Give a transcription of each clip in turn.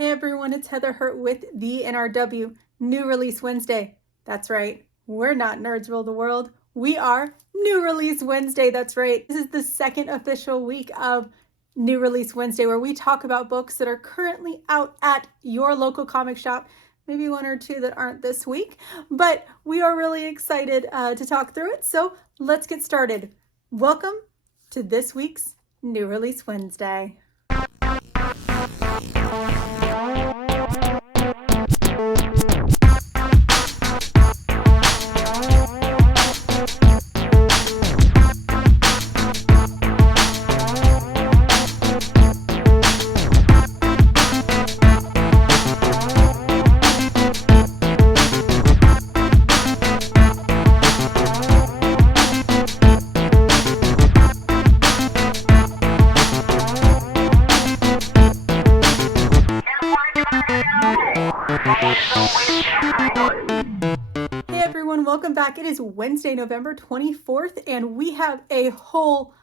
Hey everyone, it's Heather Hurt with the NRW New Release Wednesday. That's right, we're not Nerds Rule the World. We are New Release Wednesday. That's right. This is the second official week of New Release Wednesday where we talk about books that are currently out at your local comic shop. Maybe one or two that aren't this week, but we are really excited to talk through it. So let's get started. Welcome to this week's New Release Wednesday. Welcome back. It is Wednesday, November 24th, and we have a whole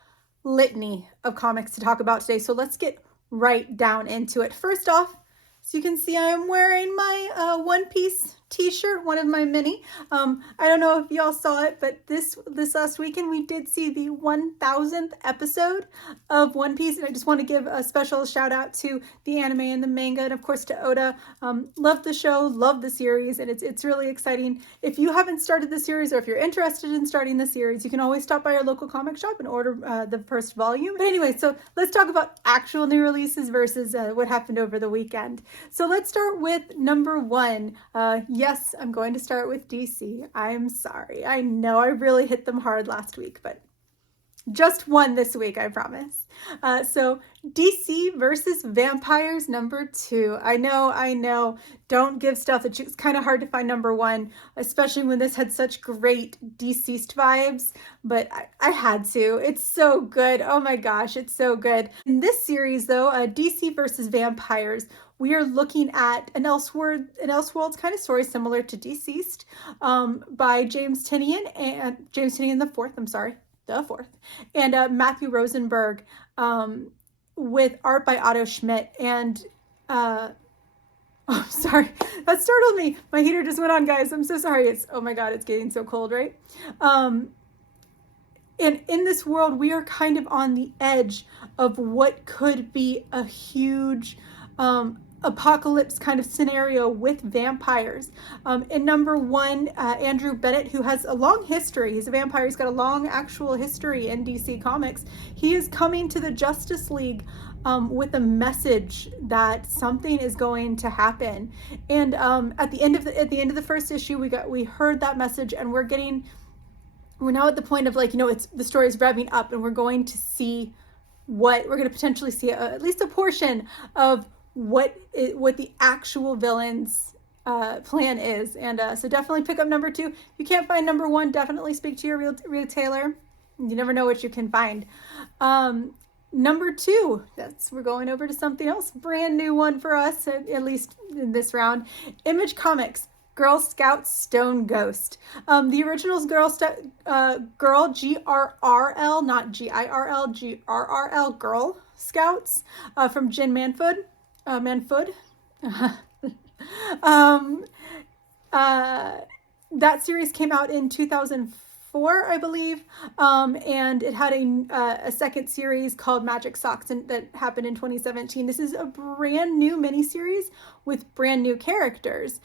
litany of comics to talk about today. So let's get right down into it. First off, so you can see I'm wearing my One Piece t-shirt, one of my mini. I don't know if y'all saw it, but this last weekend we did see the 1000th episode of One Piece, and I just want to give a special shout out to the anime and the manga, and of course to Oda. Love the show, love the series, and it's really exciting. If you haven't started the series, or if you're interested in starting the series, you can always stop by your local comic shop and order the first volume. But anyway, so let's talk about actual new releases versus what happened over the weekend. So let's start with number one. Yes, I'm going to start with DC. I'm sorry. I know I really hit them hard last week, but just one this week, I promise. So DC versus Vampires number 2. I know. Don't give stuff that it's kind of hard to find number 1, especially when this had such great deceased vibes, but I had to. It's so good. Oh my gosh, it's so good. In this series though, DC versus Vampires, we are looking at an Elseworlds kind of story similar to Deceased by James Tynion the fourth, and Matthew Rosenberg, with art by Otto Schmidt. And oh, sorry, that startled me. My heater just went on, guys. I'm so sorry. Oh my god, it's getting so cold, right? And in this world, we are kind of on the edge of what could be a huge apocalypse kind of scenario with vampires. In number 1, Andrew Bennett, who has a long history, he's a vampire, he's got a long actual history in DC Comics. He is coming to the Justice League with a message that something is going to happen. And at the end of the first issue, we heard that message, and we're now at the point of the story is revving up, and we're going to potentially see at least a portion of what the actual villain's plan is. And so definitely pick up number 2. If you can't find number 1, definitely speak to your retailer. You never know what you can find. Number 2, we're going over to something else, brand new one for us, at least in this round. Image Comics, Girl Scout Stone Ghost. The original's Grrl, Grrl, not Girl, Grrl, Girl Scouts, from Jen Mahfood. That series came out in 2004, I believe, and it had a second series called Magic Socks that happened in 2017. This is a brand new miniseries with brand new characters.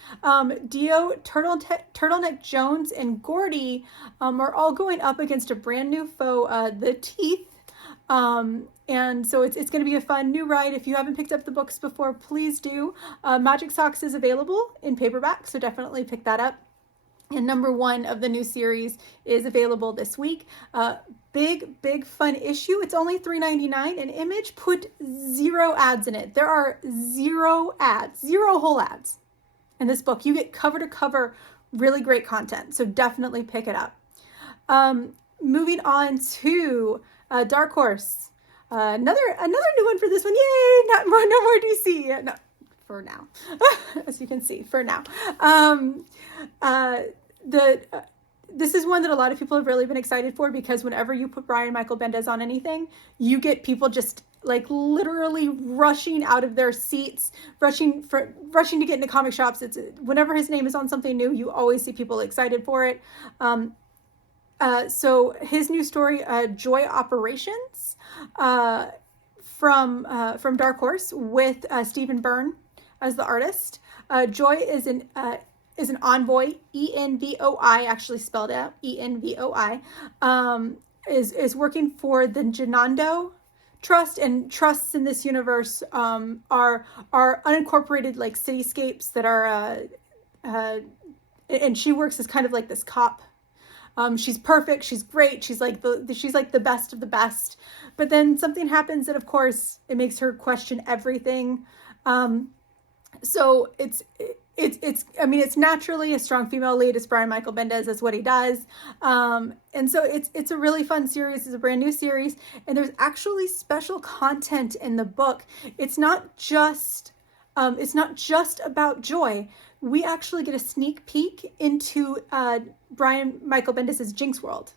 Dio, Turtleneck Jones, and Gordy are all going up against a brand new foe, the Teeth. And so it's going to be a fun new ride. If you haven't picked up the books before, please do. Magic Socks is available in paperback, so definitely pick that up. And number 1 of the new series is available this week. Big fun issue. It's only $3.99, and Image put 0 ads in it. There are 0 ads, 0 whole ads in this book. You get cover to cover really great content, so definitely pick it up. Moving on to Dark Horse. Another new one for this one. Yay! No more DC. No, for now, as you can see, for now. This is one that a lot of people have really been excited for, because whenever you put Brian Michael Bendis on anything, you get people just like literally rushing out of their seats, rushing to get into comic shops. It's whenever his name is on something new, you always see people excited for it. So his new story, Joy Operations, from Dark Horse, with Stephen Byrne as the artist. Joy is an envoy, ENVOI, actually spelled out ENVOI, is working for the Genando Trust, and trusts in this universe are unincorporated like cityscapes that are and she works as kind of like this cop. She's perfect, she's great, she's like the best of the best, but then something happens that of course it makes her question everything. So it's naturally a strong female lead. It's Brian Michael Bendis. That's what he does. And so it's a really fun series. It's a brand new series, and there's actually special content in the book. It's not just about Joy. We actually get a sneak peek into Brian Michael Bendis's Jinx World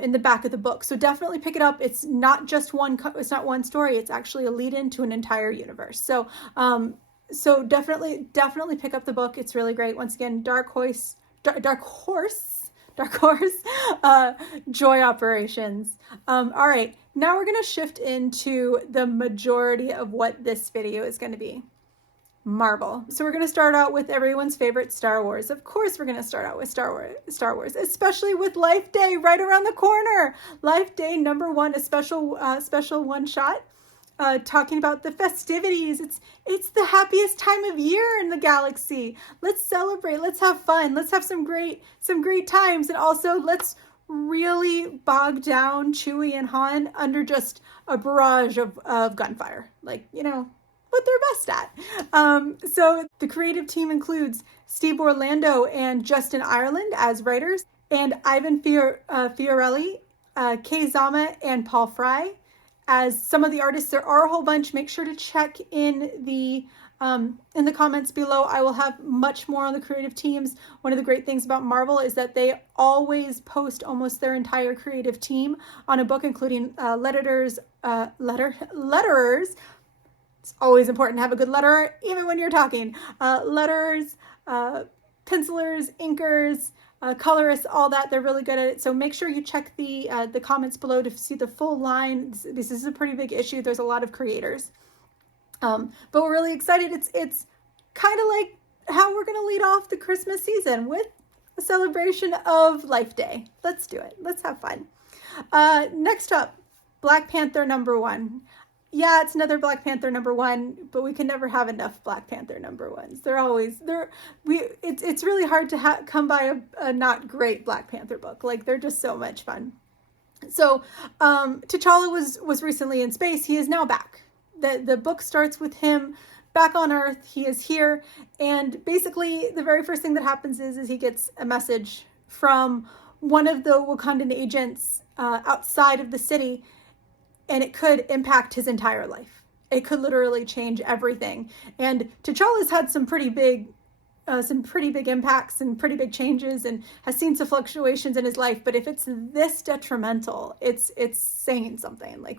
in the back of the book. So definitely pick it up. It's not just it's not one story. It's actually a lead into an entire universe. So definitely pick up the book. It's really great. Once again, Dark Horse, Joy Operations. All right, now we're going to shift into the majority of what this video is going to be. Marvel. So we're going to start out with everyone's favorite, Star Wars. Of course, we're going to start out with Star Wars, especially with Life Day right around the corner. Life Day #1, a special one shot. Talking about the festivities. It's the happiest time of year in the galaxy. Let's celebrate. Let's have fun. Let's have some great times. And also let's really bog down Chewie and Han under just a barrage of gunfire. Like, what they're best at. So the creative team includes Steve Orlando and Justin Ireland as writers, and Ivan Fiorelli, Kay Zama, and Paul Fry as some of the artists. There are a whole bunch. Make sure to check in the comments below. I will have much more on the creative teams. One of the great things about Marvel is that they always post almost their entire creative team on a book, including letterers. It's always important to have a good letterer, even when you're talking. Letterers, pencilers, inkers, colorists, all that. They're really good at it. So make sure you check the comments below to see the full line. This is a pretty big issue. There's a lot of creators. But we're really excited. It's kind of like how we're going to lead off the Christmas season, with a celebration of Life Day. Let's do it. Let's have fun. Next up, Black Panther #1. Yeah, it's another Black Panther #1, but we can never have enough Black Panther #1s. They're always there. It's really hard to come by a not great Black Panther book. Like, they're just so much fun. So T'Challa was recently in space. He is now back. The book starts with him back on Earth. He is here, and basically the very first thing that happens is he gets a message from one of the Wakandan agents outside of the city. And it could impact his entire life. It could literally change everything. And T'Challa's had some pretty big impacts and pretty big changes, and has seen some fluctuations in his life. But if it's this detrimental, it's saying something. Like,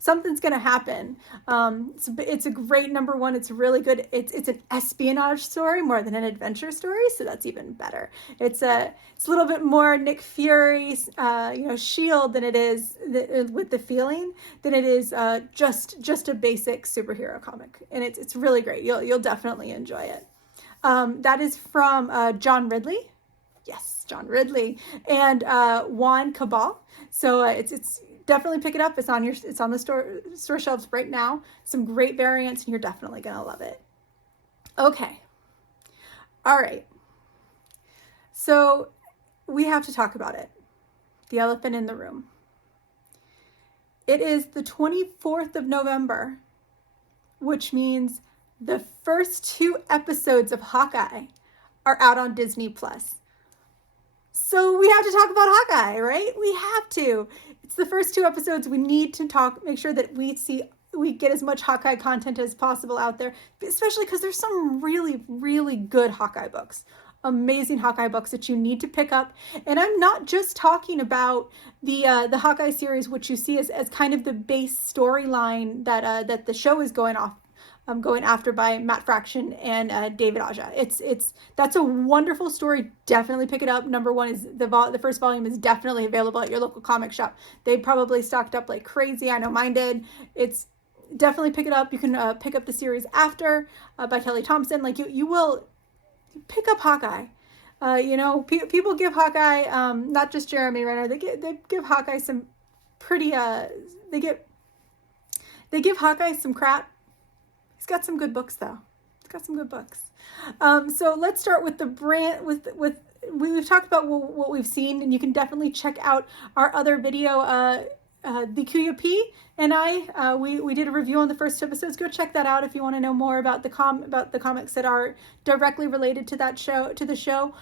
something's going to happen. It's a great #1. It's really good. It's an espionage story more than an adventure story, so that's even better. It's a little bit more Nick Fury's Shield than it is with the feeling than it is just a basic superhero comic, and it's really great. You'll definitely enjoy it. That is from John Ridley. Yes, John Ridley, and Juann Caban. So it's definitely pick it up. It's on the store shelves right now. Some great variants, and you're definitely gonna love it. Okay. All right. So we have to talk about it. The elephant in the room. It is the 24th of November, which means the first 2 episodes of Hawkeye are out on Disney+. So we have to talk about Hawkeye, right? We have to. It's the first 2 episodes. We need to make sure that we get as much Hawkeye content as possible out there, especially because there's some really, really good Hawkeye books. amazing Hawkeye books that you need to pick up. And I'm not just talking about the Hawkeye series, which you see as kind of the base storyline that the show is going after by Matt Fraction and David Aja. That's a wonderful story. Definitely pick it up. Number one is the first volume is definitely available at your local comic shop. They probably stocked up like crazy. I know mine did. It's definitely pick it up. You can pick up the series after by Kelly Thompson. Like you will pick up Hawkeye. People give Hawkeye, not just Jeremy Renner, they give Hawkeye some pretty, they give Hawkeye some crap. He's got some good books though. He's got some good books. So let's start with the brand, we've talked about what we've seen, and you can definitely check out our other video, the Kuya P and I, we did a review on the first episodes. Go check that out if you want to know more about the comics that are directly related to the show,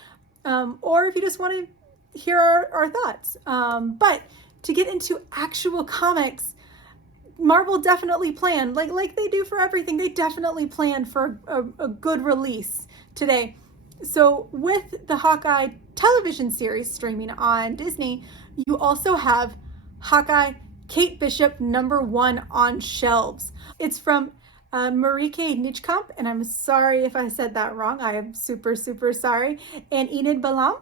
or if you just want to hear our thoughts. But to get into actual comics, Marvel definitely planned, like they do for everything. They definitely planned for a good release today. So with the Hawkeye television series streaming on Disney, you also have Hawkeye Kate Bishop #1 on shelves. It's from Marieke Nijkamp, and I'm sorry if I said that wrong. I am super, super sorry. And Enid Balam.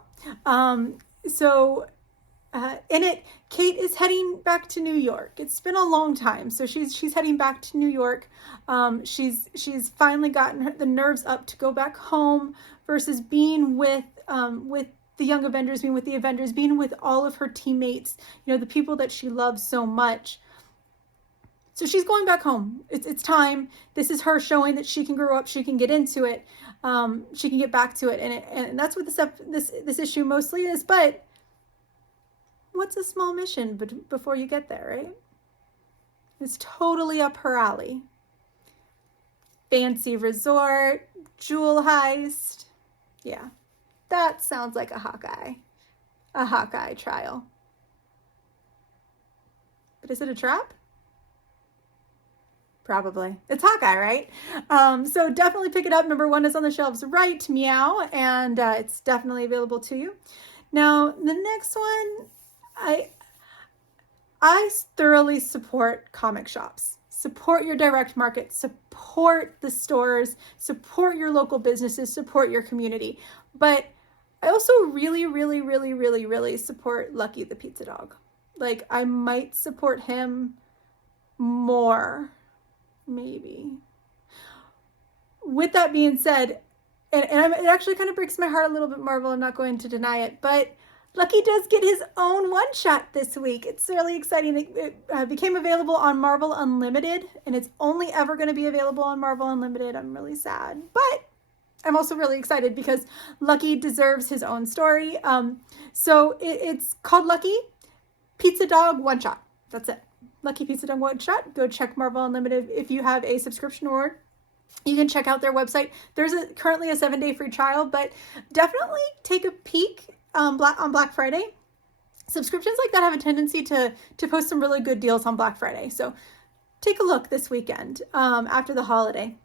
In it, Kate is heading back to New York. It's been a long time, so she's heading back to New York. She's finally gotten the nerves up to go back home versus being with the Young Avengers, being with the Avengers, being with all of her teammates, the people that she loves so much. So she's going back home. It's time. This is her showing that she can grow up. She can get into it. She can get back to it, and that's what this issue mostly is. But what's a small mission before you get there, right? It's totally up her alley. Fancy resort, jewel heist. Yeah, that sounds like a Hawkeye trial. But is it a trap? Probably. It's Hawkeye, right? So definitely pick it up. #1 is on the shelves right meow, and it's definitely available to you. Now, the next one, I thoroughly support comic shops. Support your direct market, support the stores, support your local businesses, support your community. But I also really, really, really, really, really support Lucky the Pizza Dog. Like, I might support him more, maybe. With that being said, and it actually kind of breaks my heart a little bit, Marvel, I'm not going to deny it, but Lucky does get his own one-shot this week. It's really exciting. It became available on Marvel Unlimited, and it's only ever going to be available on Marvel Unlimited. I'm really sad, but I'm also really excited because Lucky deserves his own story. So it's called Lucky Pizza Dog One Shot. That's it. Lucky Pizza Dog One Shot. Go check Marvel Unlimited if you have a subscription award. You can check out their website. There's currently a 7-day free trial, but definitely take a peek on Black Friday. Subscriptions like that have a tendency to post some really good deals on Black Friday. So take a look this weekend after the holiday.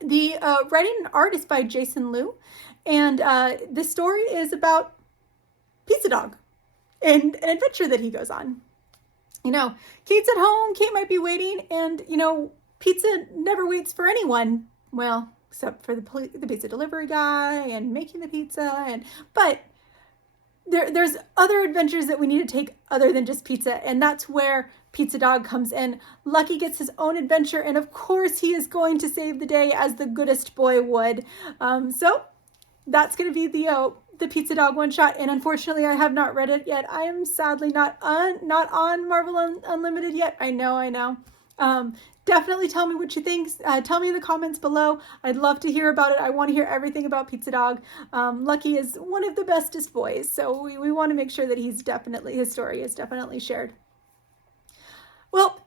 The writing and art is by Jason Liu, and the story is about Pizza Dog and an adventure that he goes on. Kate's at home. Kate might be waiting, and pizza never waits for anyone. Well, except for the pizza delivery guy and making the pizza, but there's other adventures that we need to take other than just pizza, and that's where Pizza Dog comes in. Lucky gets his own adventure, and of course he is going to save the day as the goodest boy would. So that's going to be the Pizza Dog one shot, and unfortunately I have not read it yet. I am sadly not on Marvel Unlimited yet. I know. Definitely tell me what you think. Tell me in the comments below. I'd love to hear about it. I want to hear everything about Pizza Dog. Lucky is one of the bestest boys, so we want to make sure that his story is definitely shared. Well,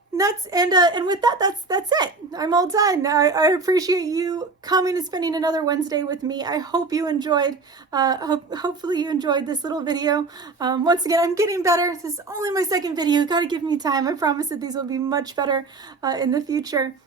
and with that's it. I'm all done. I appreciate you coming and spending another Wednesday with me. I hope you enjoyed. Hopefully you enjoyed this little video. Once again, I'm getting better. This is only my second video. You gotta give me time. I promise that these will be much better in the future.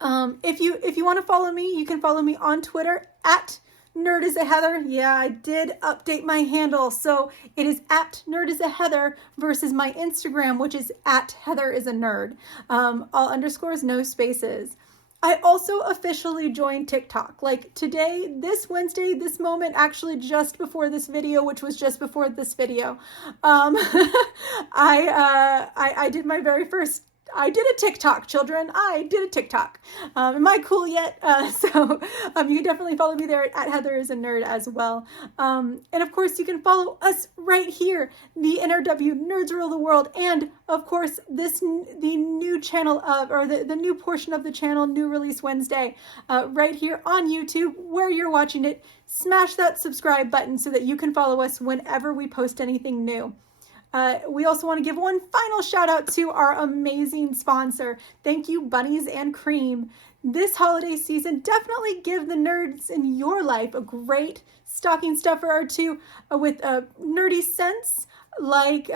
If you want to follow me, you can follow me on Twitter at Nerd is a Heather. Yeah, I did update my handle. So it is at Nerd is a Heather versus my Instagram, which is at Heather is a Nerd. All underscores, no spaces. I also officially joined TikTok. Like today, this Wednesday, this moment, actually just before this video, which was just before this video, I did my very first. I did a TikTok, children. I did a TikTok. Am I cool yet? So you can definitely follow me there at Heather is a Nerd as well. And of course, you can follow us right here, the NRW Nerds Rule the World, and of course, the new channel or the new portion of the channel, New Release Wednesday, right here on YouTube, where you're watching it. Smash that subscribe button so that you can follow us whenever we post anything new. We also want to give one final shout out to our amazing sponsor. Thank you, Bunnies and Cream. This holiday season, definitely give the nerds in your life a great stocking stuffer or two with nerdy scents like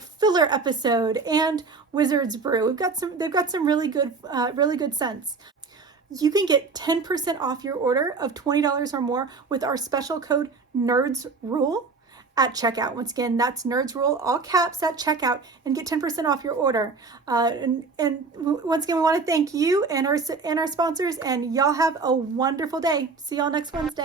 Filler Episode and Wizard's Brew. They've got some really good scents. You can get 10% off your order of $20 or more with our special code NERDSRULE at checkout. Once again, that's Nerds Rule, all caps, at checkout, and get 10% off your order. And once again, we want to thank you and our sponsors, and y'all have a wonderful day. See y'all next Wednesday.